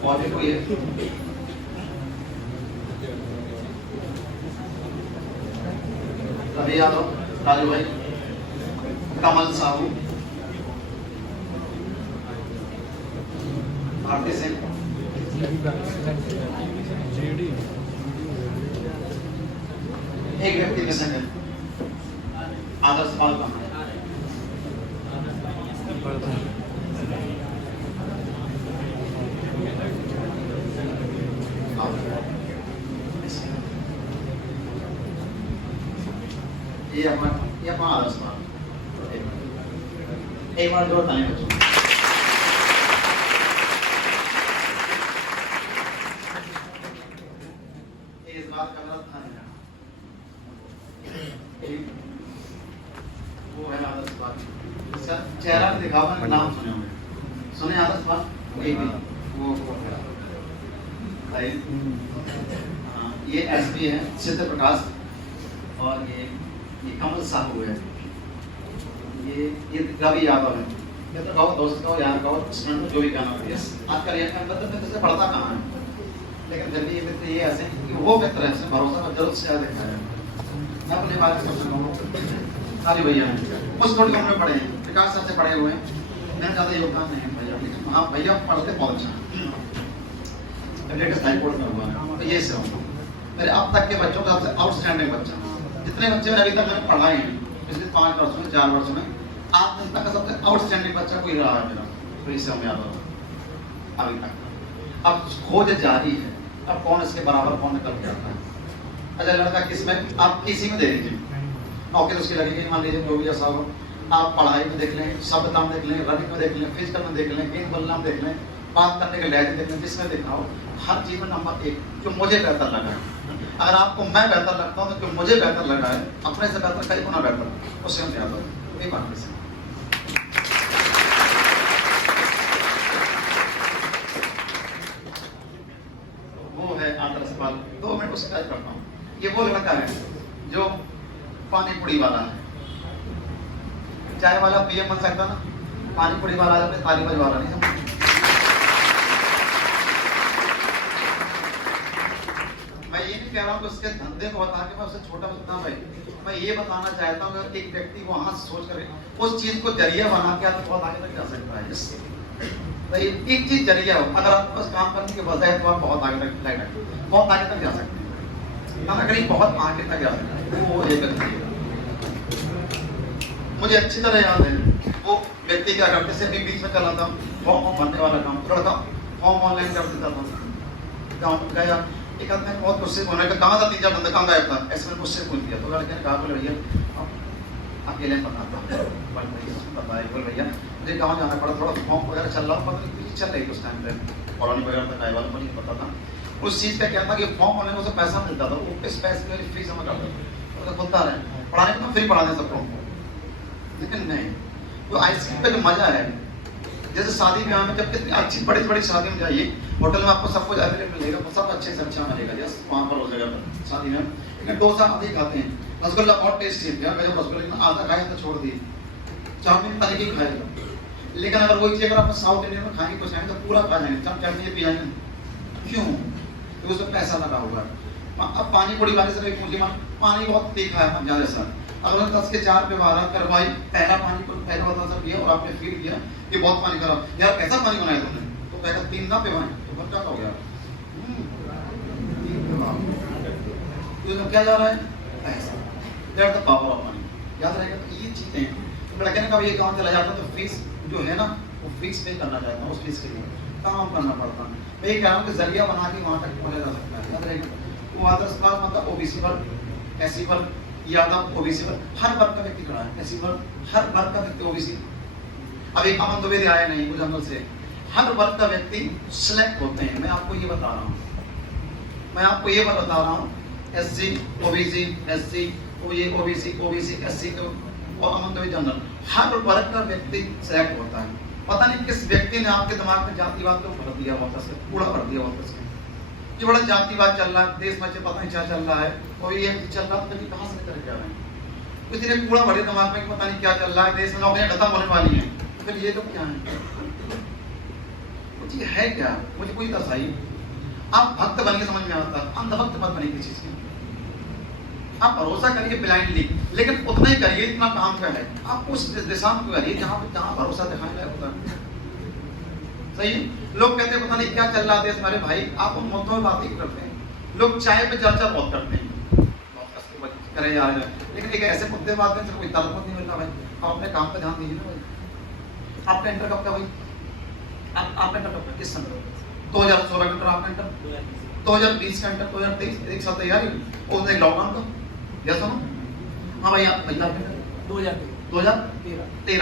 और भी कोई है? रवि यादव, राजू भाई, कमल साहू, भारती सिंह, एक व्यक्ति मिसिंग है, आदर्श पाल का ये अपना आदर्श पाल एक बार जोर ताली बच्चों इस बात का गलत था नहीं वो है आदर्श पाल, इसका चेहरा भी दिखाओ, मैंने नाम सुने होंगे, सुने आदर्श पाल एक वो ये एसपी है चित्र प्रकाश, और ये कमल साहू है, ये रवि यादव है। ये तो कहो दोस्त कहो यार कहो स्टूडेंट जो भी कहना है, आजकल ये मतलब मैं तुझसे पढ़ता कहाँ है, लेकिन जब भी ये मित्र ये ऐसे कि वो मित्र है इसमें भरोसा पर जरूरत से ज़्यादा दिखाया है। मैं अपने बारे में सोचता हूँ सारी भैया हैं उस थोड़ी कम में पढ़े हैं, विकास सर से पढ़े हुए हैं, मैंने ज़्यादा योगदान नहीं है भैया, लेकिन हाँ भैया पढ़ते बहुत अच्छा है, लेटेस्ट हाई कोर्ट में हुआ है। तो ये से मेरे अब तक के बच्चों का सबसे आउटस्टैंडिंग बच्चा, जितने बच्चे मैंने अभी तक मैंने पढ़ाए हैं पिछले 5 वर्षों में 4 वर्षों में, आज तक का सबसे आउटस्टैंडिंग बच्चा कोई रहा है मेरा, तो इससे हमें याद होता अभी तक। अब खोज जारी है, अब कौन इसके बराबर कौन निकल के आता है। अच्छा लड़का किसमें आप किसी में दे दीजिए नौकरी, तो उसकी लगेगी मान लीजिए जो भी ऐसा हो, आप पढ़ाई में देख लें, शब्दता में देख लें, रनिंग में देख लें, फिजिकल में देख लें, गेंद बल्ला में देख लें, बात करने के लहजे देख लें, जिसमें देखा हो हर चीज में नंबर 1 जो मुझे बेहतर लगा है। अगर आपको मैं बेहतर लगता हूँ तो जो मुझे बेहतर लगा है अपने से बेहतर कई गुना बेहतर, उससे हम याद हो ये बात से वो है आदर्श पाल। 2 मिनट उससे बात करता हूँ। ये वो लड़का है जो पानी पूरी वाला है, चाय वाला पीएम बन सकता ना, पानी पूरी वाला अपने ताली बजवाला नहीं समझ। मैं ये नहीं कह रहा हूँ कि उसके धंधे को बता के मैं उसे छोटा बनता भाई, मैं ये बताना चाहता हूँ कि एक व्यक्ति वहां सोच कर उस चीज को जरिया बना के आप बहुत आगे तक जा सकता है। भाई एक चीज जरिया हो, अगर आप बस काम करने के बजाय तो आप बहुत आगे तक बहुत आगे तक जा सकते हैं, कहीं बहुत आगे तक जा सकते हैं। वो एक व्यक्ति मुझे अच्छी तरह याद है, वो व्यक्ति क्या करते से भी बीच में चला था फॉर्म भरने वाला काम, लड़का फॉर्म ऑनलाइन कर देता था, गाँव गया एक आदमी बहुत गुस्से होने का, कहाँ था 3-4 बंदा कहाँ गायब था, ऐसे में मुझसे पूछ दिया। तो लड़के ने कहा बोले भैया अकेले बताता हूँ, बताया बोले भैया मुझे गाँव जाना पड़ा, थोड़ा फॉर्म वगैरह चल रहा पता नहीं चल रही उस टाइम पे कॉलोनी वगैरह में वालों को नहीं पता था उस चीज़ का क्या था कि फॉर्म होने में उसे पैसा मिलता था, वो इस पैसे में फीस जमा करता था, तो खुलता रहे पढ़ाने को तो फ्री पढ़ाने सबको, लेकिन नहीं वो आइसक्रीम का जो मजा है, जैसे शादी ब्याह में जब कितनी अच्छी बड़ी बड़ी शादी में जाइए, होटल में आपको सब कुछ अवेलेबल मिलेगा, सब अच्छे से अच्छा मिलेगा, जैसे वहाँ पर हो जगह पर शादी में, लेकिन डोसा अधिक खाते हैं, रसगुल्ला बहुत टेस्टी है, रसगुल्ला आधा खाए तो छोड़ दिए, चाउमीन तरीके की खाएगा, लेकिन अगर वही चीज अगर आप साउथ इंडियन में खाएंगे कुछ खाएंगे तो पूरा खा जाएंगे, चटनी पी जाएंगे, क्यों? तो उसमें पैसा लगा हुआ है। अब पानी पूरी वाले से मुझे पानी बहुत तीखा है पंजाब जैसा, अगर 10 के 4 पे 12 करवाई, पहला पानी को पहला बतासा पिया और आपने फील किया कि बहुत पानी खराब यार, कैसा पानी बनाया तुमने, तो पहला 3 ना पिवाएं तो बच्चा का हो गया, तो क्या जा रहा है पैसा, that the power of money, याद रहेगा। तो ये चीजें लड़के ने कहा ये गाँव चला जाता तो फीस जो है ना वो फीस पे करना चाहता हूँ, उस फीस के लिए काम करना पड़ता है। मैं ये कह रहा हूँ कि जरिया बना के वहाँ तक पहुँचा जा सकता है, याद रहेगा। वो आदर्श पाल मतलब ओबीसी वर्ग, एससी वर्ग, यादव ओबीसी वर्ग, हर वर्ग का व्यक्ति खड़ा है, एससी वर्ग हर वर्ग का व्यक्ति ओबीसी। अभी अमन द्विवेदी आए नहीं वो जंगल से, हर वर्ग का व्यक्ति सिलेक्ट होते हैं। मैं आपको ये बता रहा हूँ, मैं आपको ये बता रहा हूँ, एससी ओबीसी एससी ये ओबीसी ओबीसी एससी और अमन द्विवेदी जनरल, हर वर्ग का व्यक्ति सिलेक्ट होता है। पता नहीं किस व्यक्ति ने आपके दिमाग में जातिवाद को भर दिया वापस, पूरा भर दिया वापस। जो बड़ा जातिवाद चल रहा है देश में, पता नहीं क्या चल रहा है, और ये चल रहा है तो कहाँ से लेकर के आ रहे हैं, कुछ दिन पूरा बड़े दिमाग में पता नहीं क्या चल रहा है, देश में नौकरियां खत्म होने वाली हैं, फिर ये तो क्या है। जी है क्या, मुझे कोई दर्शाइए। आप भक्त बनिए, समझ में आता, अंधभक्त मत बनिए किसी चीज की। आप भरोसा करिए ब्लाइंडली, लेकिन उतना ही करिए इतना काम का है। आप उस दिशा में करिए जहाँ भरोसा दिखाने लायक होता है। सही है? लोग कहते हैं पता नहीं क्या चल रहा है देश हमारे भाई, आप उन मुद्दों में बात ही करते हैं। लोग चाय पे चर्चा बहुत करते हैं, करे जा रहे हैं, लेकिन एक ऐसे मुद्दे बात में कोई तर्क नहीं मिलता भाई। आप अपने काम पे ध्यान दीजिए ना भाई। आपका इंटर कब का भाई? आप इंटर कब का, किस समय? 2016 का इंटर, आपका इंटर 2020 का इंटर, 2023 एक साल तैयारी और एक लॉकडाउन का। या सुनो हाँ भैया, भैया 2013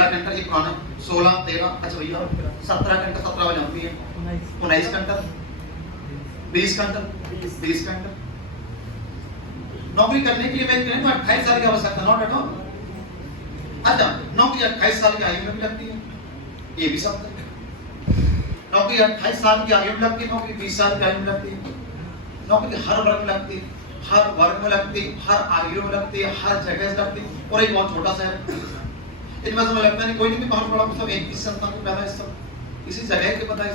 का इंटर, ये पुराना 16 13, अच्छा भैया 17 का इंटर, 17 बजे आती है, 19 का इंटर, 20 का इंटर, 20 का इंटर। नौकरी करने के लिए मैं 28 साल की आवश्यकता, नॉट एट ऑल। अच्छा, नौकरी 28 साल की आयु में भी लगती है, ये भी सब है। नौकरी 28 साल की आयु में लगती है, नौकरी 20 साल की आयु में लगती है। नौकरी हर वर्ग में लगती है, हर वर्ग में लगती है, हर आयु में लगती है, हर जगह से लगती है। और एक बहुत छोटा शहर है, इनमें समय लगता नहीं, कोई नहीं बहुत बड़ा, सब एक ही संस्थान को पैदा है, सब इसी जगह के पता है,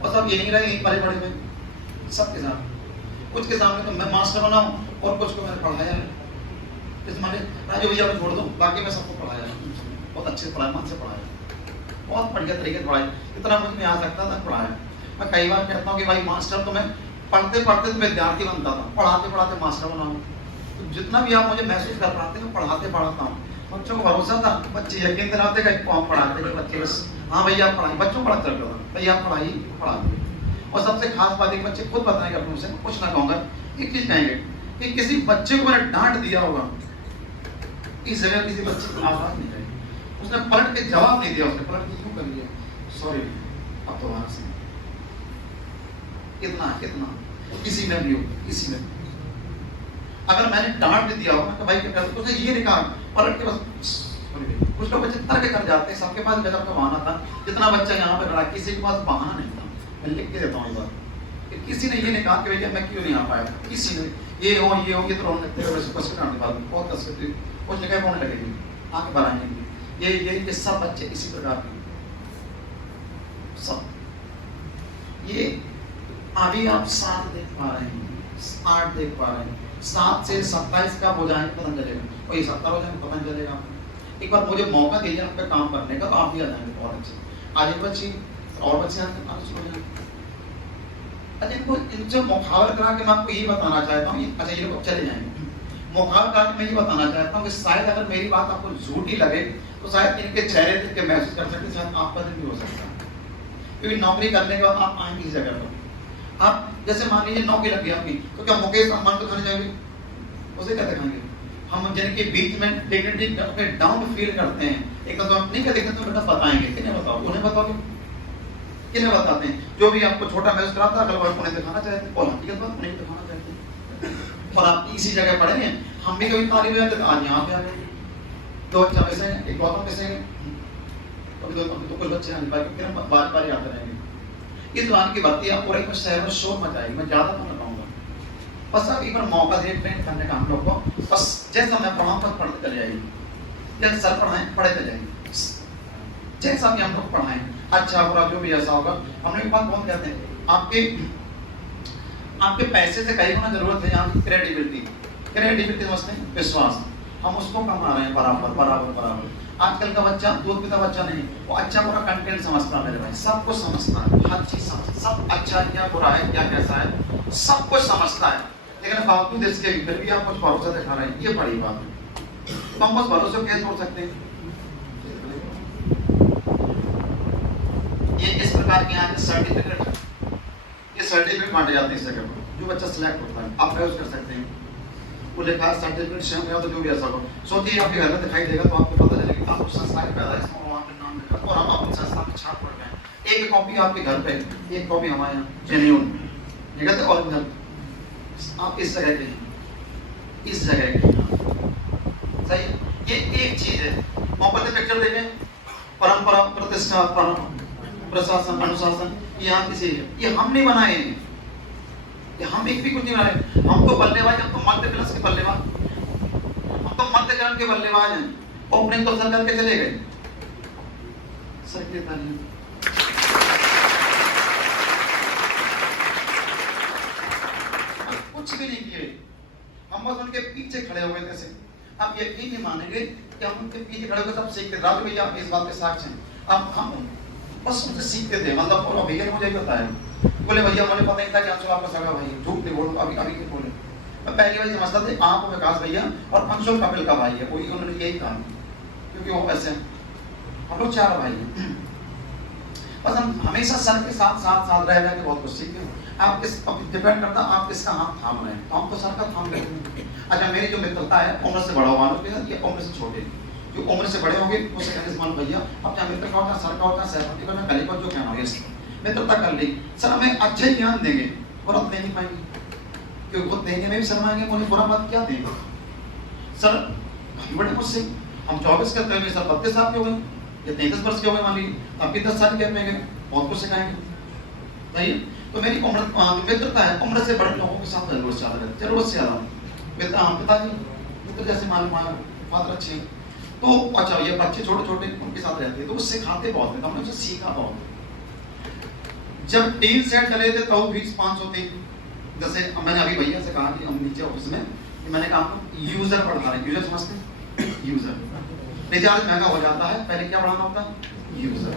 और सब यहीं रहे, यहीं पले बड़े में सबके साथ। कुछ के सामने तो मैं मास्टर बना हूँ और कुछ को मैंने पढ़ाया है। इस माने राजू भैया को छोड़ दो, बाकी मैं सबको पढ़ाया है, बहुत अच्छे पढ़ाया, मन से पढ़ाया, बहुत बढ़िया तरीके से पढ़ाया, इतना मुझ में आ सकता था पढ़ाया। मैं कई बार कहता हूँ कि भाई मास्टर तो मैं पढ़ते पढ़ते तो विद्यार्थी बनता था, पढ़ाते पढ़ाते मास्टर बना हूँ। तो जितना भी आप मुझे महसूस कर पाते हैं, पढ़ाते पढ़ाता हूँ। बच्चों को भरोसा था, बच्चे यकीन दिलाते गए, हम पढ़ाते थे बच्चे, बस हाँ भैया पढ़ाई, बच्चों को पढ़ा चलता था, भैया पढ़ाई पढ़ाते। और सबसे खास बात है, बच्चे खुद बताएंगे अपने से, कुछ ना कहूँगा, एक चीज कहेंगे कि किसी बच्चे को मैंने डांट दिया होगा, इस जगह किसी बच्चे को आवाज नहीं आई, उसने पलट के जवाब नहीं दिया, उसने पलट के क्यों कर लिया, सॉरी अब तो वहां से इतना किसी में भी हो, किसी में अगर मैंने डांट दिया होगा तो भाई क्या करते, उसने ये नहीं कहा, पलट के बस कुछ लोग बच्चे तर्क कर जाते हैं। सबके पास गजब का बहाना था, जितना बच्चा यहाँ पे खड़ा, किसी के पास बहाना नहीं था। मैं लिख के देता हूँ इस बार, किसी ने ये नहीं कहा कि भैया मैं क्यों नहीं आ पाया, किसी ने ये हो ये तो रोने लगते हैं, बस डांटने बाद बहुत कस करती कुछ जगह रोने लगेगी, आंखें भर आएंगी। ये सब बच्चे इसी प्रकार के सब। ये अभी आप 7 देख पा रहे हैं, 8 देख पा रहे हैं, 7 से 27 का हो जाएंगे पता नहीं चलेगा, और ये 70 हो जाएंगे पता नहीं चलेगा। एक बार मुझे मौका दीजिए आपका काम करने का, तो आप भी आ जाएंगे बहुत अच्छे। आज एक बच्ची और बच्चे आते, अच्छा इनसे मुखावर करा के मैं आपको यही बताना चाहता हूँ, अच्छा ये लोग चले जाएंगे, मुखावर करा के मैं ये बताना चाहता हूँ कि शायद अगर मेरी बात आपको झूठी लगे तो शायद इनके चेहरे देख के महसूस कर सकते, शायद आपका दिन भी हो सकता है। क्योंकि नौकरी करने के बाद आप आएंगे इस जगह पर, आप जैसे मान लीजिए नौकरी लगी आपकी, तो क्या मुकेश अंबानी को खाने जाएंगे, उसे क्या दिखाएंगे? हम जिनके बीच में डिग्निटी डाउन फील करते हैं, एक तो हम नहीं कहते तो बेटा बताएंगे, किन्हें बताओ, उन्हें बताओगे, किन्हें बताते हैं? जो भी आपको छोटा महसूस कराता है, अगल बार उन्हें दिखाना चाहते हैं, और हकीकत बात उन्हें दिखाना चाहते हैं। और आप इसी जगह पढ़े हैं, हम भी कभी तारीफ में आते आज यहाँ पे आ गए, 2 बच्चे वैसे हैं, एक गौतम कैसे हैं, तो कुछ बच्चे हैं बार बार आते रहेंगे। इस बार की बात है, और एक शहर में शोर मचाएगी, मैं ज्यादा तो लगाऊंगा, बस आप एक बार मौका दे ट्रेन करने का हम लोग को, बस जैसा मैं पढ़ाऊँ बस पढ़ते चले जाइए, जैसे सर पढ़ाएं पढ़े चले जाइए, जैसा भी हम लोग पढ़ाएं, अच्छा बुरा जो भी ऐसा होगा। हमने एक बात बहुत कहते हैं, आपके पैसे से कई गुना जरूरत है यहाँ की क्रेडिबिलिटी समझते हैं, विश्वास, हम उसको कमा रहे हैं बराबर। आजकल का बच्चा दूध पीता बच्चा नहीं, वो अच्छा बुरा कंटेंट समझता है मेरे भाई, सब कुछ समझता है, हर चीज समझता, सब अच्छा है क्या बुरा है क्या कैसा है सब कुछ समझता है। लेकिन बावजूद इसके फिर भी आप कुछ भरोसा दिखा रहे हैं, ये बड़ी बात है। तो हम उस भरोसे को कैसे छोड़ सकते हैं? ये इस प्रकार के यहाँ के सर्टिफिकेट, ये सर्टिफिकेट बांटे जाते हैं इस जगह पर, जो बच्चा सिलेक्ट होता है आप यूज कर सकते हैं, वो लिखा है सर्टिफिकेट शेयर किया तो जो भी ऐसा हो, सोचिए आपके घर में दिखाई देगा तो आपको पता चलेगा आप उस संस्था के पैदा इसमें वहाँ पे नाम लिखा, और हम अपनी संस्था में छाप पड़ गए। एक कॉपी आपके घर पे, एक कॉपी हमारे यहाँ जेन्युइन, ये कहते हैं ओरिजिनल, आप इस जगह के, इस जगह के सही है। ये एक चीज है, वहाँ पर पिक्चर देखें, परंपरा प्रतिष्ठा प्रशासन अनुशासन, यहाँ किसी है, ये हम नहीं बनाए हैं, ये हम एक भी कुछ नहीं बनाए, हम तो बल्लेबाज, हम तो मध्य क्लास के बल्लेबाज, हम तो मध्य ग्राम के बल्लेबाज हैं, ओपनिंग तो सर करके चले गए। सर के तालियां। आप यकीन नहीं मानेंगे कि हम उनके पीछे खड़े होकर सब सीखते। राजू भैया आप इस बात के साक्ष्य हैं। अब हम बस उनसे सीखते थे। मतलब और भैया ने मुझे बताया, बोले भैया मुझे पता नहीं था कि अंशुल आपका सगा भाई, झूठ नहीं बोलो, अभी अभी क्यों बोले। मैं पहली बार समझता था आप विकास भैया और अंशुल कपिल का भाई है, कोई उन्होंने यही कहा, क्योंकि वो वैसे हम लोग 4 भाई हैं। बस हम हमेशा सर के साथ साथ रह के बहुत कुछ सीखते हैं। आप किस डिपेंड करता है आप किसका हाथ थाम रहे हैं, तो हम तो सर का थाम रहे हैं। अच्छा मेरी जो मित्रता है उम्र से बड़ा वालों के साथ, ये उम्र से छोटे, जो उम्र से बड़े होंगे वो कहने से मान भैया अब चाहे मित्र का होता, सर का होता, सहमति का, मैं कल जो कहना होगा मित्रता कर ली, सर हमें अच्छे ज्ञान देंगे, बुरा दे नहीं पाएंगे, क्योंकि खुद देने में भी शर्माएंगे, मुझे बुरा मत क्या देंगे। सर भाई बड़े मुझसे, हम 24 करते हैं, सर 32 साल के हो गए या 33 वर्ष के हो गए, मान लीजिए अब भी 10 साल के में गए, बहुत कुछ सिखाएंगे। सही, तो मेरी उम्र मित्रता है उम्र से बड़े लोगों के साथ जरूरत से ज्यादा, जरूरत से ज्यादा पिताजी मित्र जैसे मान फादर अच्छे हैं, तो अच्छा ये बच्चे छोटे छोटे उनके साथ रहते हैं, तो उससे खाते बहुत हैं, हमने उससे सीखा बहुत। जब 3 सेट चले थे तो फीस 500 थी। जैसे मैंने अभी भैया से कहा कि हम नीचे ऑफिस में, मैंने कहा यूजर पढ़ा रहे, यूजर समझते हैं, यूजर रिचार्ज महंगा हो जाता है, पहले क्या बढ़ाना होता है, यूजर।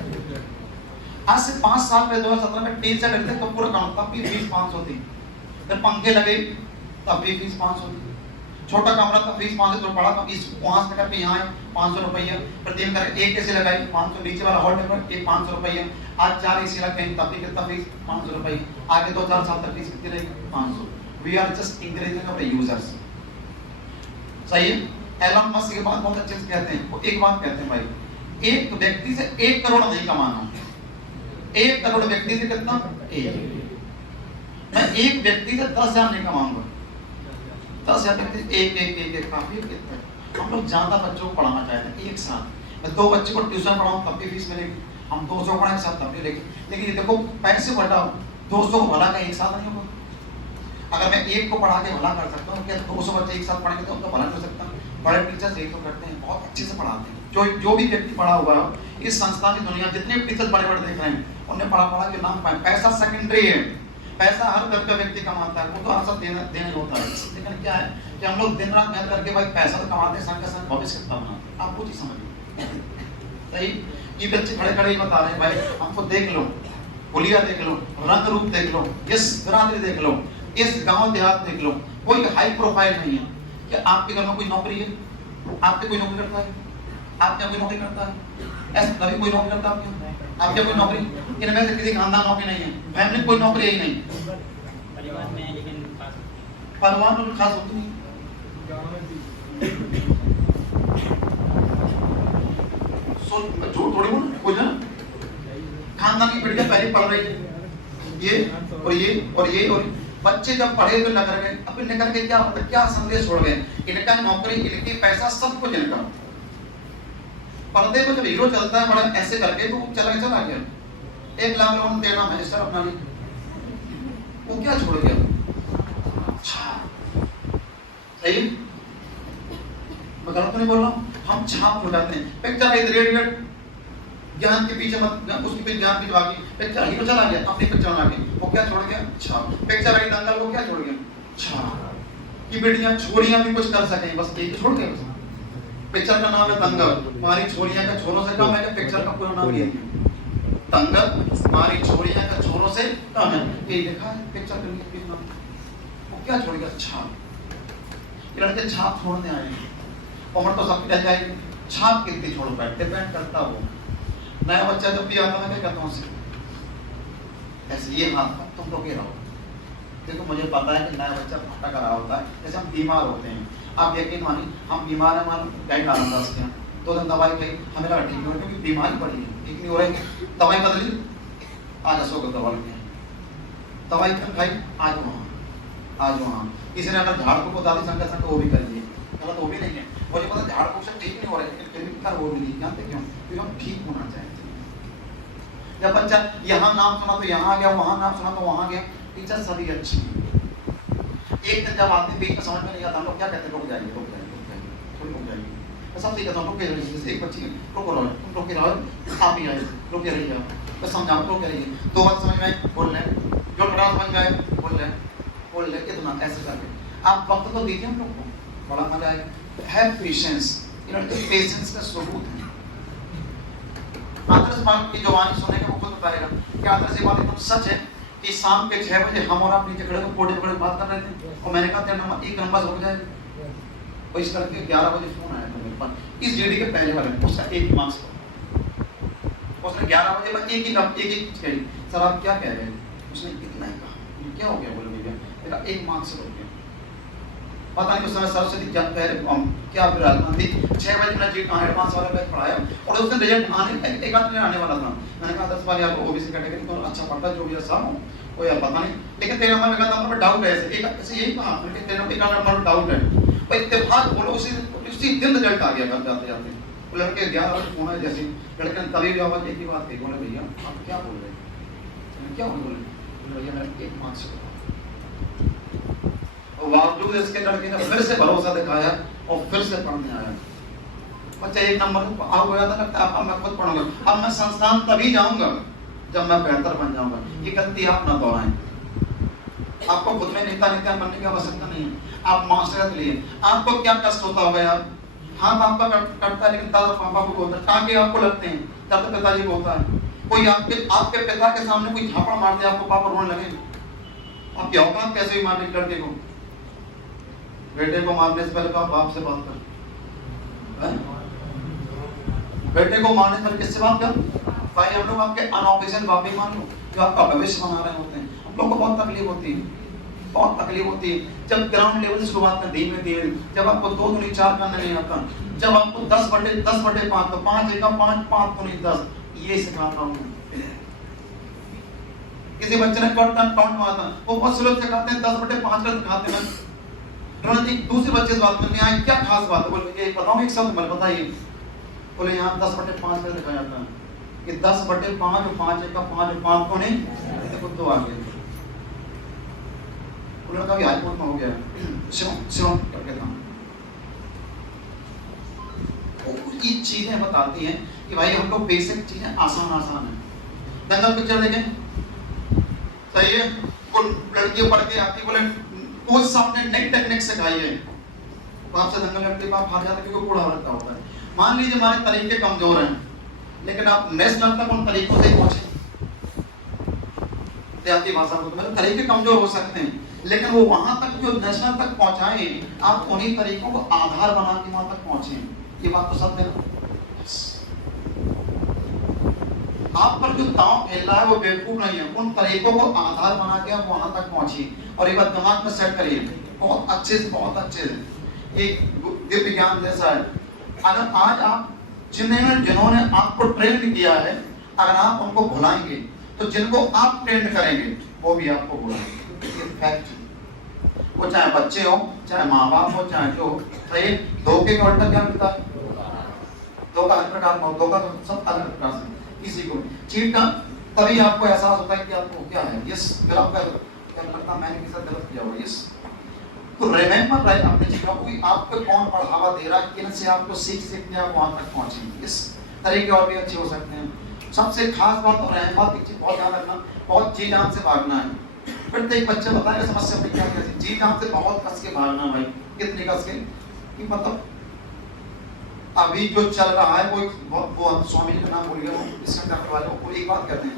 आज से 5 साल पहले 2017 में 3 सेट लेते तो पूरा काम, तब भी फीस 500 थी। फिर पंखे लगे तब भी फीस 500 थी। छोटा कमरा तब फीस 500 तो पड़ा, तब इस वहां से करके यहाँ 500 रुपया प्रतिदिन करके, एक एसी लगाई 500, नीचे वाला हॉल टेबल एक 500 रुपया, आज 4 एसी लग गई, तब भी कितना फीस 500 रुपया, आगे 2-4 साल तक फीस कितनी रहेगी 500। We are just increasing our users. सही है। एलन मस्क के बाद बहुत अच्छे से कहते हैं, वो एक बात कहते हैं भाई, एक व्यक्ति से 1 करोड़ नहीं कमाना, 1 करोड़ व्यक्ति से कितना, मैं एक व्यक्ति से 10,000 नहीं कमाऊंगा, 10,000 व्यक्ति एक काफी कितना। हम लोग ज्यादा बच्चों को पढ़ाना चाहते हैं एक साथ, मैं 2 बच्चे को ट्यूशन पढ़ाऊं तब भी फीस मिलेगी, हम 200 पढ़ाएं साथ तब भी लेंगे, लेकिन ये देखो पैसे बढ़ाओ, 200 को भला का एक साथ नहीं होगा। अगर मैं 1 को पढ़ा के भला कर सकता हूँ, क्या 200 बच्चे एक साथ पढ़ेंगे तो उनका भला कर सकता हूँ। बड़े टीचर्स यही तो करते हैं, बहुत अच्छे से पढ़ाते हैं। जो भी व्यक्ति पढ़ा हुआ है इस संस्था की दुनिया, जितने टीचर्स बड़े बड़े दिख रहे हैं उन्हें पढ़ा के नाम पाए। पैसा सेकेंडरी है, पैसा हर घर का व्यक्ति कमाता है, वो तो हर सब देने होता है, लेकिन क्या है कि हम लोग दिन रात मेहनत करके भाई पैसा तो कमाते हैं, संग के संग भविष्य कितना बनाते हैं, आप वो चीज समझिए। सही, ये बच्चे खड़े खड़े ही बता रहे हैं भाई, हमको देख लो, हुलिया देख लो, रंग रूप देख लो, इस बिरादरी देख लो, इस गांव देहात देख लो, कोई हाई प्रोफाइल नहीं है। क्या आपके घर में कोई नौकरी है, आपके कोई नौकरी करता है, आपके कोई नौकरी करता है, ऐसा कभी कोई नौकरी करता है आपके कोई नौकरी, इनमें से किसी खानदान नौकरी नहीं है, फैमिली कोई नौकरी ही नहीं, परिवार में है लेकिन परिवार में खास होती नहीं। झूठ थोड़ी बोल कुछ ना, खानदान की पीढ़ी पहले पढ़ रही है, ये और ये और ये और बच्चे जब पढ़े हुए नगर गए, अब निकल के क्या मतलब क्या संदेश छोड़ गए, इनका नौकरी, इनके पैसा, सब कुछ इनका। पर्दे को जब हीरो चलता है बड़ा ऐसे करके तो चला गया 1 लाख लोन देना मैजिस्टर अपना नहीं, वो क्या छोड़ गया। सही, मैं गलत तो नहीं बोल रहा हूँ, हम छाप हो जाते हैं। पिक्चर एक रेडिएट ज्ञान के पीछे मत, उसके पीछे ज्ञान की बाकी, पिक्चर हीरो चला गया अपनी पिक्चर बना के, वो क्या छोड़ गया, छाप। पिक्चर आई दंगल, वो क्या छोड़ गया, छाप। कि बेटियां छोरियां भी कुछ कर सकें, बस एक छोड़ गए। पिक्चर का नाम है दंगल, हमारी छोरियां का छोरों से कम है, कि पिक्चर का पूरा नाम ये है दंगल, हमारी छोरियां का छोरों से कम है, ये देखा है पिक्चर का नाम, वो क्या छोड़ गया, छाप। ये लड़के छाप छोड़ने आए हैं, उम्र तो सबकी रह जाएगी, छाप कितनी छोड़ पाए डिपेंड करता वो। नया बच्चा जब भी आता है मैं क्या कहता हूँ ऐसे, ये हाथ तुम लोग ये रहो, देखो मुझे पता है कि नया बच्चा फटा करा होता है, जैसे हम बीमार होते हैं, आप यकीन मानिए हम बीमार हैं, मान गए नारायणदास के यहाँ 2 दिन दवाई खाई, हमें लगा ठीक हो, क्योंकि बीमारी पड़ी है, ठीक नहीं हो रही है, दवाई बदली, आज 100 को दवा लेते हैं, दवाई खाई आज वहाँ किसी ने अगर झाड़ को दादी संग संग वो भी कर लिए, गलत वो भी नहीं है, मुझे पता झाड़ को से ठीक नहीं हो रहा है, लेकिन फिर भी कर वो भी नहीं जानते क्यों, फिर हम ठीक होना चाहते हैं। जब बच्चा यहाँ नाम सुना तो यहाँ आ गया, वहाँ नाम सुना तो वहाँ गया, टीचर सभी अच्छी। एक दिन जब आदमी बीच में समझ में नहीं आता, हम लोग क्या कहते हैं, रुक जाइए थोड़ी रुक जाइए, मैं सब कहता हूँ रुक जाइए, जैसे एक बच्ची रुको रहो, तुम रुके रहो, आप ही आए रुके रहिए, मैं समझाऊँ रुके रहिए, 2 बात समझ में आए बोल रहे, जो लड़ा समझ में आए बोल रहे इतना ऐसे करके, आप वक्त तो दीजिए हम लोग को, बड़ा मजा आएगा। हैव पेशेंस, पेशेंस का सबूत है। आदर्श बात की जो वाणी सुनेगा वो खुद बताएगा कि आदर्श ये बात एकदम सच है कि शाम के 6 बजे हम और आप नीचे खड़े होकर कोडे कोडे बात कर रहे थे और मैंने कहा तेरा नंबर एक नंबर हो जाए, और इस करके 11 बजे फोन आया था मेरे पास इस जीडी के पहले वाले उसका एक मार्क्स, उसने 11 बजे बाद एक ही चीज कही, सर आप क्या कह रहे हैं? उसने इतना ही कहा, क्या हो गया? बोले भैया मेरा एक मार्क्स हो गया। पता नहीं उस समय सरस्वती क्या कह रहे क्या विराजमान थी। 6 बजे मेरा जी एडवांस वाला बैच पढ़ाया और उस दिन रिजल्ट आने एक आध दिन आने वाला था। मैंने कहा 10 बार आपको ओबीसी कैटेगरी को अच्छा पढ़ता जो भी ऐसा हो वो यार पता नहीं, लेकिन तेरे नंबर में नंबर पे डाउट है, ऐसे यही कहा कि तेरे नंबर पे डाउट है। और इत्तेफाक बोलो उसी दिन रिजल्ट आ गया घर जाते जाते। वो लड़के 11 बजे फोन आया जैसे लड़के ने तभी भी आवाज एक ही बात कही, बोले भैया आप क्या बोल रहे हैं? क्या बोले भैया मेरा एक मार्क्स हो। बावजूद इसके लड़के ने फिर से भरोसा दिखाया और फिर से पढ़ने आया। बच्चा एक नंबर आ गया था, लगता अब मैं खुद पढ़ूंगा, अब मैं संस्थान तभी जाऊंगा जब मैं बेहतर बन जाऊंगा। ये गलती आप ना दोहराएं। आपको खुद में नेता बनने की आवश्यकता नहीं है, आप मास्टर लिए आपको क्या कष्ट होता होगा यार। हाँ पापा करता है, लेकिन दादा पापा को होता है, टाँगे आपको लगते हैं, तब तो पिताजी को होता है। कोई आपके पिता के सामने कोई झापड़ मार दे आपको पापा रोने लगे, आप क्या होगा? कैसे भी मारने लड़के को, बेटे को मारने से पहले तो आप बाप से बात कर, बेटे को मारने से पहले किससे बात कर? भाई हम लोग आपके अनऑफिशियल बाप ही मान लो जो आपका भविष्य बना रहे होते हैं। हम लोग को बहुत तकलीफ होती है, बहुत तकलीफ होती है जब ग्राउंड लेवल से शुरुआत में धीमे धीमे, जब आपको 2 दूनी 4 करना नहीं आता, जब आपको 10/10/5 तो 5 एका 5 5 दूनी 10 ये सिखाता हूँ। किसी बच्चे ने टॉन्ट मारा था, वो बहुत स्लो सिखाते हैं 10/5 का सिखाते हैं। दूसरे बच्चे से बात करने आए, क्या खास बात है? बोले ये बताओ एक शब्द मतलब बताइए। बोले यहाँ 10/5 का लिखा जाता है कि 10/5 5 एका 5 5 को नहीं देखो 2 आ गए। लड़का भी हाईकोर्ट में हो गया शिवम करके था। ये चीजें बताती हैं कि भाई हमको बेसिक चीजें आसान है। दंगल पिक्चर देखें, सही है, वो लड़की पढ़ के आती, बोले कोच सामने नई टेक्निक सिखाई है, तो आपसे दंगल लड़के बाप हार जाता क्योंकि बूढ़ा रहता होता है। मान लीजिए हमारे तरीके कमजोर हैं, लेकिन आप नेशनल तक उन तरीकों से पहुंचे। देहाती भाषा में मतलब तरीके कमजोर हो सकते हैं, लेकिन वो वहां तक जो नेशनल तक पहुंचाए, आप उन्हीं तरीकों को आधार बना के वहां तक पहुंचे। ये बात तो सब है। आप पर जो दांव खेल रहा है वो बेवकूफ नहीं है, उन तरीकों को आधार बना के आप वहां तक पहुंचिए और एक बात दिमाग में सेट करिए, बहुत अच्छे से एक दिव्य ज्ञान जैसा है। अगर आज आप जिन्होंने आपको ट्रेन किया है, अगर आप उनको भुलाएंगे तो जिनको आप ट्रेन करेंगे वो भी आपको भुलाएंगे। ये फैक्ट, वो चाहे बच्चे हो, चाहे माँ बाप हो, चाहे जो सही। धोखे का उल्टा क्या मिलता है? धोखा हर प्रकार का, धोखा तो सब अलग प्रकार से किसी को चीट का तभी आपको एहसास होता है कि आपको क्या है। यस, फिर आपका क्या लगता मैंने किसी गलत किया हो। यस, तो रिमेंबर राइट अपनी चीजों को आपको कौन बढ़ावा दे रहा है, किन से आपको सीख के आप वहां तक पहुंचेंगे। इस तरीके और भी अच्छे हो सकते हैं। सबसे खास बात और अहम बात एक चीज बहुत ध्यान रखना, बहुत जी जान से भागना है। फिर तो एक बच्चे बताएगा समस्या अपनी क्या कैसी, जी जान से बहुत कस के भागना भाई। कितनी कस के कि मतलब अभी जो चल रहा है वो स्वामी जी का नाम भूल गया, वो इसके डॉक्टर वाले वो एक बात कहते हैं,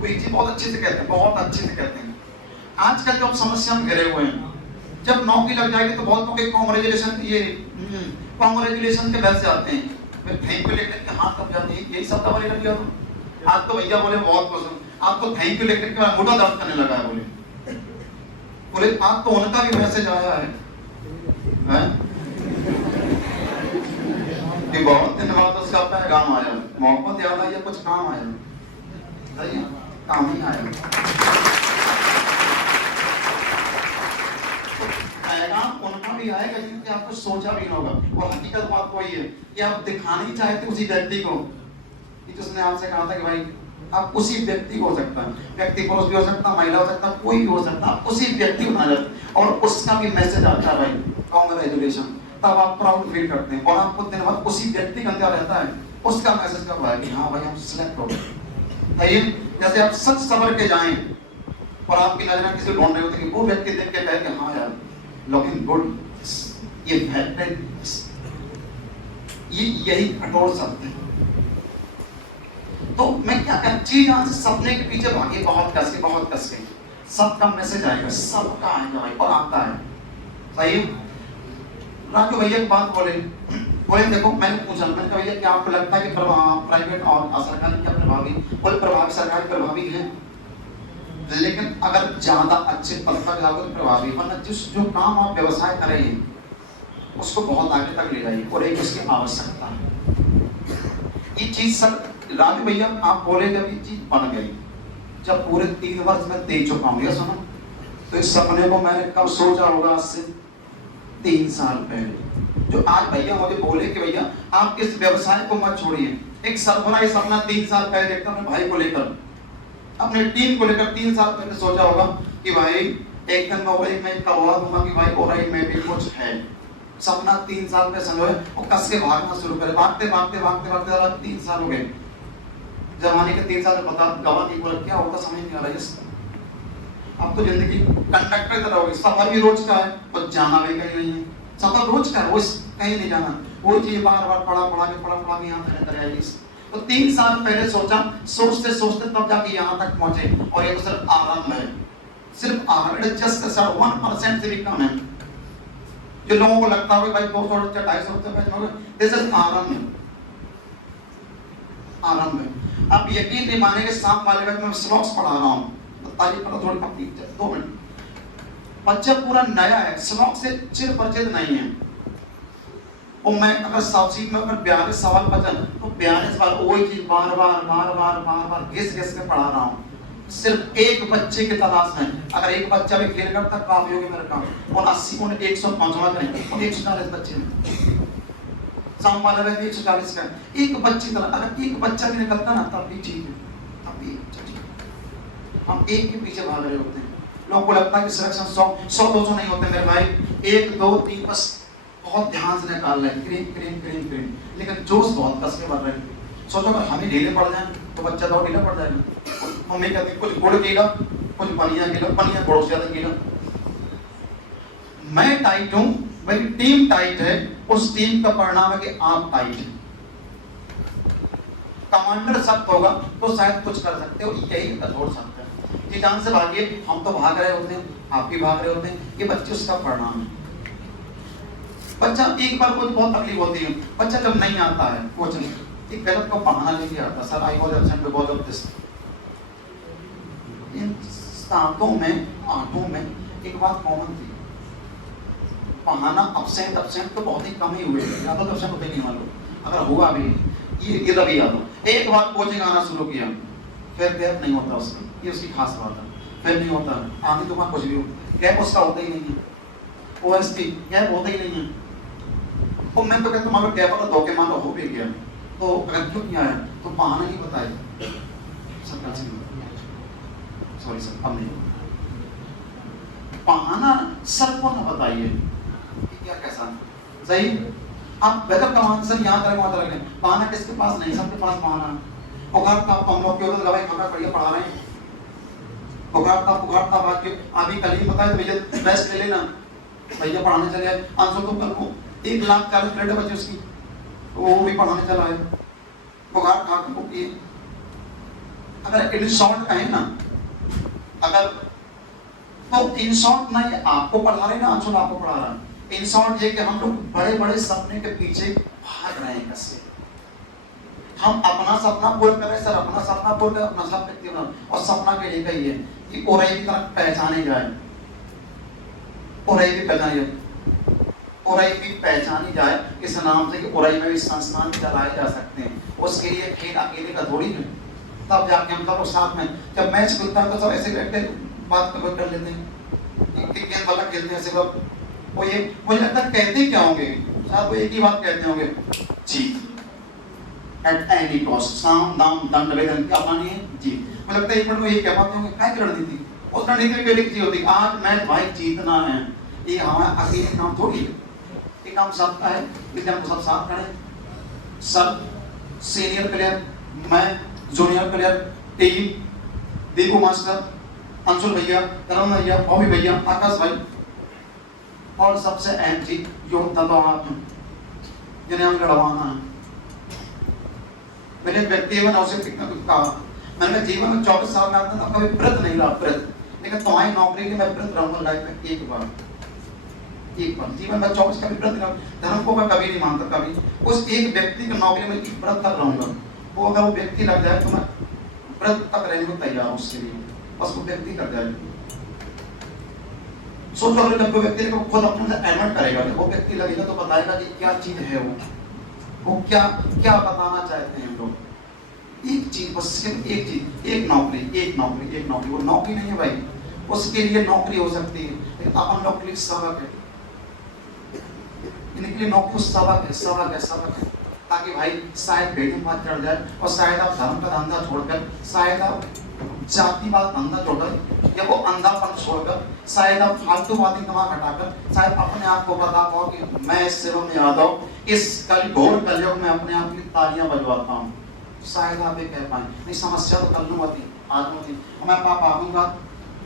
कोई चीज बहुत अच्छे से कहते हैं, बहुत अच्छे से कहते हैं। आजकल जो समस्या में घिरे हुए हैं, जब नौकरी लग जाएगी तो बहुत लोग कांग्रेचुलेशन के बेल से आते हैं, फिर थैंक यू लिखने के हाथ कब जाते हैं, यही सब दबा लग गया। तो आज तो भैया बोले बहुत पसंद, आपको थैंक यू लिखने के बाद मोटा दर्द करने लगा है। बोले आज तो उनका भी मैसेज आया है कि बहुत दिन बाद उसका पैगाम आया, मोहब्बत याद आई या कुछ काम आया, सही काम ही आया। पैगाम उनका भी आएगा क्योंकि आपको सोचा भी होगा। और हकीकत बात वही है कि आप दिखाना ही चाहते उसी व्यक्ति को, कि जिसने आपसे कहा था कि भाई आप उसी व्यक्ति को हो सकता है, व्यक्ति पुरुष भी हो सकता है, महिला हो सकता है, कोई भी हो सकता है, आप उसी व्यक्ति को बना जाते और उसका भी मैसेज आता है भाई कांग्रेचुलेशन, तब आप प्राउड फील करते हैं और आपको दिन भर उसी व्यक्ति का अंदर रहता है, उसका मैसेज कब आया कि हाँ भाई हम सिलेक्ट हो गए। जैसे आप सच सबर के जाएं और आपकी नजर किसी ढूंढ रहे होते कि वो व्यक्ति देख के कहे कि हाँ यार लुकिंग गुड, ये यही कठोर शब्द है। तो मैं क्या कहूं, चीज यहां से सपने के पीछे भागे बहुत कस के सबका मैसेज आएगा, सबका आएगा भाई, और आता है। सही राजू भैया एक बात बोले देखो, मैंने पूछा, मैंने कहा भैया क्या आपको लगता है कि प्राइवेट और सरकारी क्या प्रभावी, बोले प्रभावी सरकारी प्रभावी है, लेकिन अगर ज्यादा अच्छे पद पर जाओगे तो प्रभावी, वरना जो काम आप व्यवसाय कर रहे हैं उसको बहुत आगे तक ले जाइए, और एक उसकी आवश्यकता है। ये चीज सब राजू भैया आप बोले जब ये चीज बन गई, जब पूरे 3 वर्ष में दे चुका हूँ, सुनो तो इस सपने को मैंने कब सोचा होगा, आज से 3 साल पहले। जो आज भैया मुझे बोले कि भैया आप इस व्यवसाय को मत छोड़िए, एक सरपना ये सपना 3 साल पहले देखता अपने भाई को लेकर, अपने टीम को लेकर 3 साल पहले सोचा होगा कि भाई एक दिन मैं करवा दूंगा कि भाई और मैं भी कुछ है। सपना 3 साल में संजोए और कस के भागना शुरू करे, भागते 3 साल हो गए। जमाने के 3 साल में बता गवा नहीं बोला क्या होगा, समझ नहीं आ रहा है। अब तो जिंदगी कंडक्टर तरह होगी, सफर भी रोज का है, कुछ जाना भी कहीं नहीं है, सफर रोज का है, वो कहीं नहीं जाना, वो चीज बार पढ़ा के यहाँ तक आएगी। तो 3 साल पहले सोचा, सोचते तब जाके यहाँ तक पहुंचे, और ये तो सिर्फ आरंभ है, सिर्फ आरंभ है, जस्ट 1% से भी कम है। जो लोगों को लगता है भाई 200 250 रुपए, दिस इज आरंभ है। अब यकीन नहीं मानेंगे, शाम वाले वक्त में श्लोक्स पढ़ा रहा हूँ, तारीफ पर थोड़ी अपनी 2 मिनट। बच्चा पूरा नया है, श्लोक से चिर परिचित नहीं है, और मैं अगर सावसी में अगर 42 सवाल बचन तो 42 बार वही चीज बार घिस के पढ़ा रहा हूँ, सिर्फ एक बच्चे की तलाश में। अगर एक बच्चा भी फेल करता काफी होगी मेरा काम, और 80 को 100 पहुंचवा करेंगे, और 140 बच्चे में शाम वाला में 140 का एक बच्चे तला, अगर एक बच्चा भी निकलता ना तब भी ठीक है, तब भी हम एक के पीछे भाग रहे होते हैं। लोगों को लगता है कि सिलेक्शन 100-200 नहीं होते मेरे भाई, 1 2 3 बस बहुत ध्यान से निकाल रहे हैं, क्रीम, लेकिन जोश बहुत कस के बढ़ रहे हैं। सोचो अगर हम ही ढीले पड़ जाएं तो बच्चा तो ढीला पड़ जाएगा। मम्मी कहती है कुछ गुड़ गीला, कुछ पनिया गुड़ से ज्यादा गीला। मैं टाइट हूं, मेरी टीम टाइट है, उस टीम का परिणाम है कि आप टाइट हैं। कमांडर सख्त होगा तो शायद कुछ कर सकते हो, यही कठोर सख्त है। जी जान से भागिए, हम तो भाग रहे होते हैं, आप भी भाग रहे होते हैं, ये बच्चे उसका परिणाम है। बच्चा एक बार को बहुत तकलीफ होती है, बच्चा जब नहीं आता है कोचिंग, एक गलत को बहाना लेके आता, sir I was absent because of this. इन 7 में 8 में एक बात कॉमन थी, बहाना एब्सेंट तो बहुत ही कम ही हुए, ज्यादा तो एब्सेंट होते नहीं मालूम, अगर हुआ भी ये रवि यादव एक बार कोचिंग आना शुरू किया, फिर गैप नहीं होता उसमें, ये उसकी खास बात है, फिर नहीं होता आने तो वहां कुछ भी हो, गैप उसका होता ही नहीं है, ओएसटी गैप होता ही नहीं है। और मैं तो कहता हूँ अगर गैप अगर धोखे मान लो हो भी गया तो अगर क्यों नहीं आया तो बहाना नहीं बताए सरकार से, सॉरी सर अब नहीं, बहाना सर को ना बताइए क्या कैसा सही। आप बैकअप का मान सर यहाँ करें वहां करें, बहाना किसके पास नहीं, सबके पास बहाना है। पुकार का हम लोग क्यों दवाई खाना बढ़िया पढ़ा रहे हैं, पुकार था बात के अभी कल ही बताया तो भैया बेस्ट ले लेना, भैया पढ़ाने चले आए, आंसर तो कल को 1,40,000 क्रेडिट बचे उसकी, वो भी पढ़ाने चला है, पुकार खा के बुक किए। अगर इन शॉर्ट कहें ना, अगर तो इन शॉर्ट ना ये आपको पढ़ा रहे ना आंसर आपको पढ़ा रहा है, इन शॉर्ट ये कि हम लोग बड़े सपने के पीछे भाग रहे हैं कैसे। हम अपना सपना पूरा करें सर, अपना सपना पूरा अपना सपना, और सपना के लिए कही है कि ओरई की तरफ पहचाने जाए, ओरई भी पहचाने जाए, ओरई भी पहचानी जाए इस नाम से कि ओरई में भी संस्थान चलाए जा सकते हैं। उसके लिए खेल अकेले का थोड़ी है, तब जाके हम सब साथ में जब मैच खुलता है तो सब ऐसे बैठे बात कर लेते हैं, गेंद वाला खेलते हैं ऐसे लोग, वो ये मुझे लगता है कहते क्या होंगे साहब, वो एक ही बात कहते होंगे, जीत एट एनी कॉस्ट, साम दाम दंड वेदन क्या अपनानी है जीत। मुझे लगता है एक मिनट में ये क्या बात होंगे, क्या रणनीति, उस रणनीति में लिखी होती आज मैच भाई जीतना है, ये हमारा अकेले काम थोड़ी है, ये काम सबका है, इसलिए हमको सब साथ खड़े, सब सीनियर प्लेयर, मैं junior player, team, Deepu master, Anshul भैया, करण भैया, बॉबी भैया, आकाश भाई, और सबसे अहम चीज योद्धा दौड़ाना, जिन्हें हम लड़वाना है। मेरे एक व्यक्ति है, मैंने उसे कहा, मैंने जीवन में 24 साल में आता था कभी व्रत नहीं रहा, व्रत, लेकिन तुम्हारी नौकरी के मैं व्रत रहूंगा लाइफ में एक बार जीवन में 24 कभी व्रत नहीं रहा। धर्म को मैं कभी नहीं मानता, कभी उस एक व्यक्ति की नौकरी में एक व्रत तक रहूंगा। वो अगर वो व्यक्ति लग जाए तो मैं व्रत तक रहने को तैयार हूँ उसके लिए, बस वो व्यक्ति कर जाए। सोचो अगर जब वो व्यक्ति को खुद अपने से एडमिट करेगा, वो व्यक्ति लगेगा तो बताएगा कि क्या चीज है वो क्या क्या बताना चाहते हैं लोग। एक चीज, बस सिर्फ एक चीज, एक नौकरी। वो नौकरी नहीं है भाई, उसके लिए नौकरी हो सकती है, लेकिन अपन लोग के लिए सबक है, इनके लिए नौकरी सबक है, ताकि भाई शायद भेदन बात चढ़ जाए और शायद आप धर्म का धंधा छोड़कर, शायद आप जातिवाद धंधा छोड़कर या वो अंधापन छोड़कर, शायद आप फालतू बातें दिमाग हटाकर, शायद अपने आप को बता पाओ कि मैं शिवम यादव इस घोर कलयुग में अपने आप की तालियां बजवाता हूँ। शायद आप ये कह पाए, नहीं समस्या तो कल होती आज होती, मैं पाप आऊंगा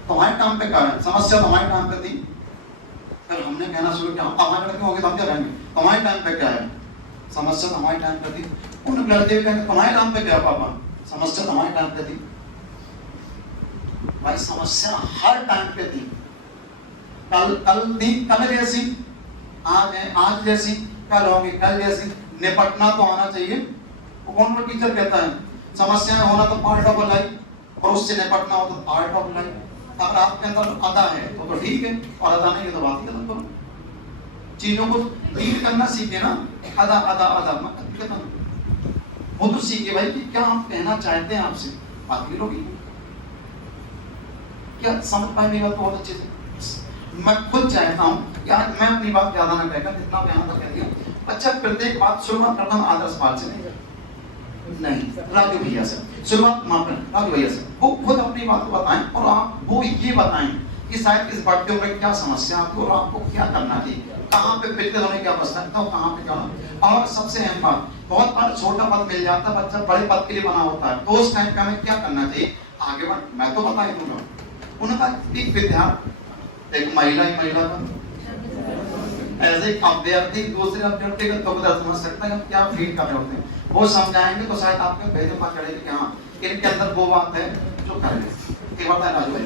तुम्हारे टाइम पे क्या है, समस्या तुम्हारे टाइम पे थी, कल हमने कहना शुरू किया हमारे लड़के होंगे तो हम क्या कहेंगे, तुम्हारे टाइम पे क्या है, समस्या तुम्हारे टाइम पे थी। उन लड़के कहेंगे तुम्हारे टाइम पे क्या पापा, समस्या तुम्हारे टाइम पे थी। भाई समस्या हर टाइम पे थी, कल जैसी आज है, आज जैसी कल होगी, कल जैसी। निपटना तो आना चाहिए। वो कौन सा टीचर कहता है समस्याएं होना तो पार्ट ऑफ लाइफ, और उससे निपटना हो तो पार्ट ऑफ लाइफ। अगर आपके अंदर अदा है तो ठीक है, और अदा नहीं है तो बात ही खत्म करो। चीजों को डील करना सीखे ना, अदा वो तो सीखे भाई कि क्या हम कहना चाहते हैं आपसे, बात भी लोगी क्या समझ पाए मेरी बात बहुत अच्छे से। मैं खुद चाहता हूँ कि आज मैं अपनी बात ज्यादा ना कहकर जितना बयान तो कह दिया। अच्छा प्रत्येक बात शुरुआत करता हूँ आदर्श पाल से नहीं, राजू भैया से शुरुआत, राजू भैया से। वो खुद अपनी बात बताएं और आप वो ये बताएं कि शायद इस बढ़ते हुए क्या समस्या आपको और आपको क्या करना चाहिए, कहाँ पे पिछले होने क्या बचता है, कहाँ पे क्या। और सबसे अहम बात, बहुत बार छोटा पद मिल जाता है, बच्चा बड़े पद के लिए बना होता है, तो उस टाइम पे हमें क्या करना चाहिए आगे बढ़। मैं तो बता ही दूंगा। उनका एक विद्यार्थी, एक महिला का ऐसे अभ्यर्थी दूसरे अभ्यर्थी का तो समझ सकता है क्या फील कर रहे होते हैं, वो समझाएंगे तो शायद आपके भेजे पा चढ़ेगी कि हाँ इनके अंदर वो बात है जो कर रहे। एक बात राजू भाई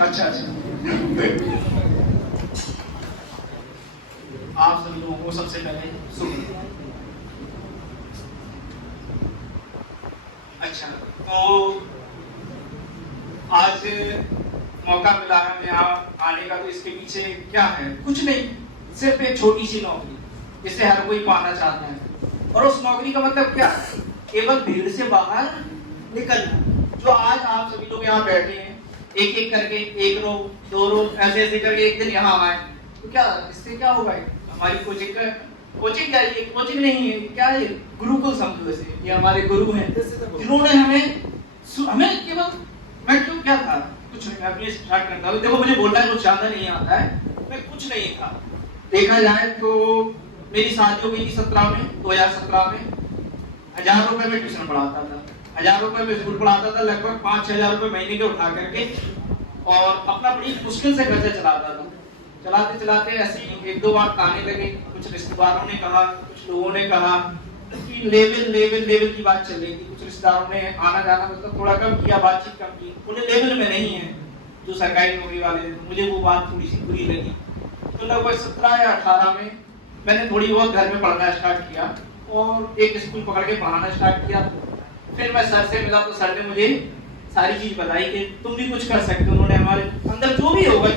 अच्छा आप सभी लोगों को सबसे पहले सुनिए। अच्छा तो आज मौका मिला है यहाँ आने का, तो इसके पीछे क्या है, कुछ नहीं, सिर्फ एक छोटी सी नौकरी जिसे हर कोई पाना चाहता है। और उस नौकरी का मतलब क्या है, केवल भीड़ से बाहर निकलना। जो आज आप सभी लोग यहाँ बैठे हैं, एक एक करके, एक रो दो रो ऐसे ऐसे करके एक दिन यहाँ आए, तो क्या इससे क्या होगा, हमारी कोचिंग क्या है, कोचिंग नहीं है, क्या है गुरुकुल समझो इसे। ये हमारे गुरु हैं जिन्होंने हमें केवल, मैं क्यों क्या था कुछ नहीं, मैं अपनी स्टार्ट करता हूँ। देखो मुझे बोलना कुछ ज्यादा नहीं आता है, मैं कुछ नहीं था। देखा जाए तो मेरी शादी हो गई थी 2017 में। 1000 रुपए में ट्यूशन पढ़ाता था, 1000 रुपए में स्कूल पढ़ाता था, लगभग 5-6 रुपए महीने के उठा करके, और अपना बड़ी मुश्किल से खर्चा चलाता था। चलाते ऐसे ही 1-2 बार आने लगे, कुछ रिश्तेदारों ने कहा, कुछ लोगों ने कहा कि लेवल की बात चल रही थी। कुछ रिश्तेदारों ने आना जाना मतलब थोड़ा कम किया, बातचीत कम की, बोले लेवल में नहीं है जो सरकारी नौकरी वाले थे। मुझे वो बात थोड़ी सी बुरी लगी। तो लगभग 17 या 18 में मैंने थोड़ी बहुत घर में पढ़ना स्टार्ट किया और एक स्कूल पकड़ के पढ़ाना स्टार्ट किया। फिर मैं सर से मिला तो सर ने मुझे सारी चीज बताई कि तुम भी कुछ कर सकते हो। उन्होंने हमारे अंदर जो भी होगा